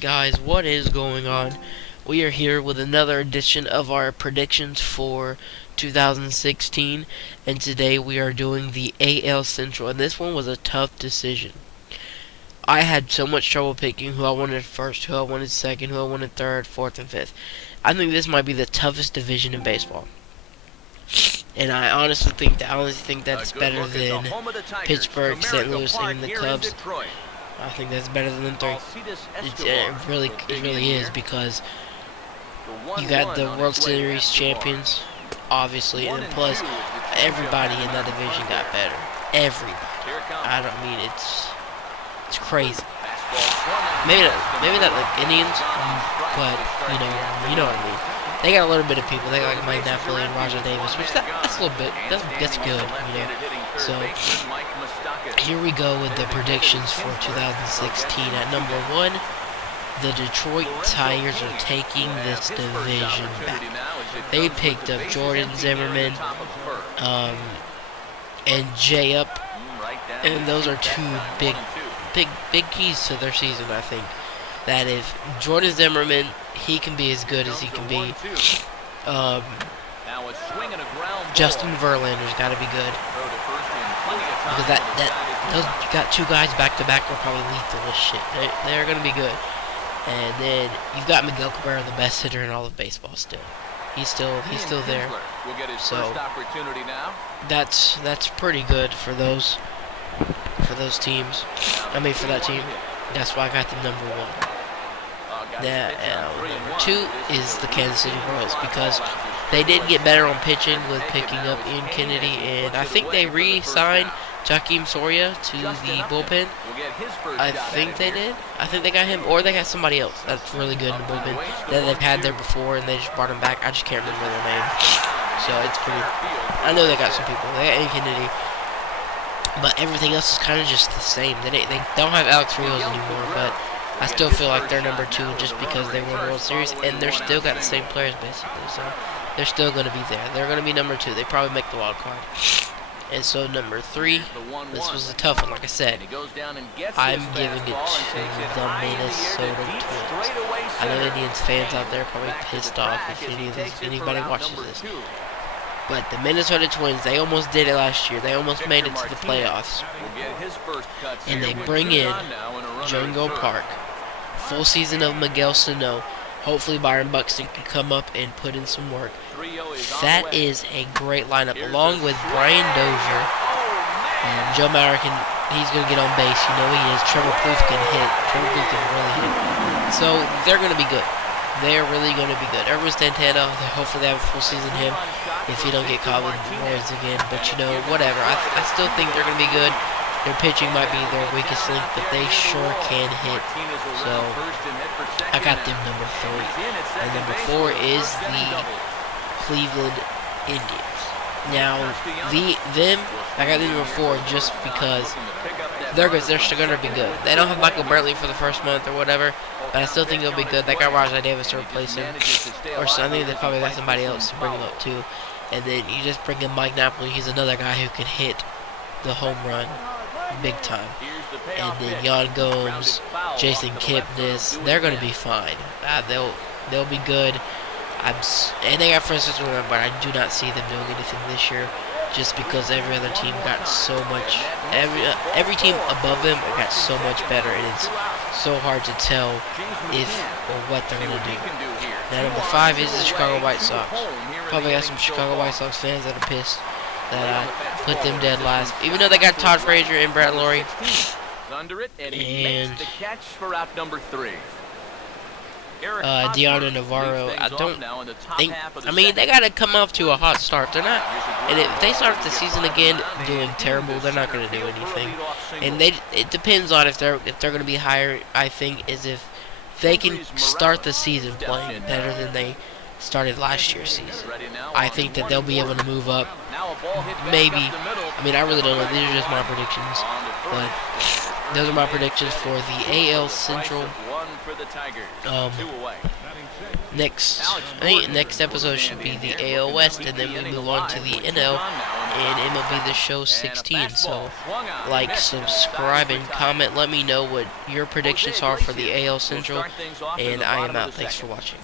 Guys, what is going on? We are here with another edition of our predictions for 2016, and today we are doing the AL Central, and this one was a tough decision. I had so much trouble picking who I wanted first, who I wanted second, who I wanted third, fourth, and fifth. I think this might be the toughest division in baseball. And I honestly think that it's better than Pittsburgh, St. Louis, and the Cubs. I think that's better than them three. It really is, because you got the World Series champions, obviously, and plus everybody in that division got better. Everybody. It's crazy. Maybe not like Indians, but you know what I mean. They got a little bit of people. They got like Mike Napoli and Roger Davis, which that's a little bit. That's good, So here we go with the predictions for 2016. At number 1, the Detroit Tigers are taking this division back. They picked up Jordan Zimmerman and Jay Up, and those are two big keys to their season. I think that if Jordan Zimmerman, he can be as good as he can be. Justin Verlander's got to be good, because those got two guys back to back are probably lethal as shit. They're gonna be good. And then you've got Miguel Cabrera, the best hitter in all of baseball. He's still there. So that's pretty good for those teams. For that team. That's why I got them number 1. Number 2 is the Kansas City Royals, because they did get better on pitching with picking up Ian Kennedy, and I think they re-signed Jaquim Soria to the bullpen. I think they did. I think they got him, or they got somebody else that's really good in the bullpen that they've had there before, and they just brought him back. I just can't remember their name. So it's pretty. I know they got some people. They got Ian Kennedy, but everything else is kind of just the same. They don't have Alex Rios anymore, but I still feel like they're number 2 just because they won the World Series, and they're still got the same players basically. So they're still going to be there. They're going to be number 2. They probably make the wild card. And so number 3, this was a tough one, like I said. I'm giving it to the Minnesota Twins. I know Indians fans out there are probably pissed off if anybody watches this. But the Minnesota Twins, they almost did it last year. They almost made it to the playoffs. And they bring in Jungle Park. Full season of Miguel Sano. Hopefully Byron Buxton can come up and put in some work. That is a great lineup, along with Brian Dozier. Joe Mauer he's going to get on base. You know he is. Trevor Plouffe can hit. Trevor Plouffe can really hit. So they're going to be good. They're really going to be good. Erwin Santana, hopefully they have a full season him if he don't get caught with roids again. But whatever. I still think they're going to be good. Their pitching might be their weakest link, but they sure can hit. So I got them number 3. And number 4 is the Cleveland Indians. Now, I got them number 4 just because they're still going to be good. They don't have Michael Brantley for the first month or whatever, but I still think they'll be good. They got Rajai Davis to replace him, or something. They probably got somebody else to bring him up too. And then you just bring in Mike Napoli. He's another guy who can hit the home run big time. And then Yan Gomes, Jason Kipnis, they're going to be fine. They'll be good. And they got Francisco, but I do not see them doing anything this year, just because every other team got so much. Every team above them got so much better, and it's so hard to tell if or what they're going to do. Now number 5 is the Chicago White Sox. Probably got some Chicago White Sox fans that are pissed that I put them dead last, even though they got Todd Frazier and Brett Laurie. And Deanna Navarro, I don't think. They got to come off to a hot start. They're not, and if they start the season again doing terrible, they're not going to do anything. And it depends on if they're going to be higher. I think is if they can start the season playing better than they started last year's season. I think that they'll be able to move up. Maybe. I really don't know. These are just my predictions. But those are my predictions for the AL Central. next, I think next episode should be the AL West, and then we move on to the NL and MLB The Show 16. So, like, subscribe, and comment. Let me know what your predictions are for the AL Central, and I am out. Thanks for watching.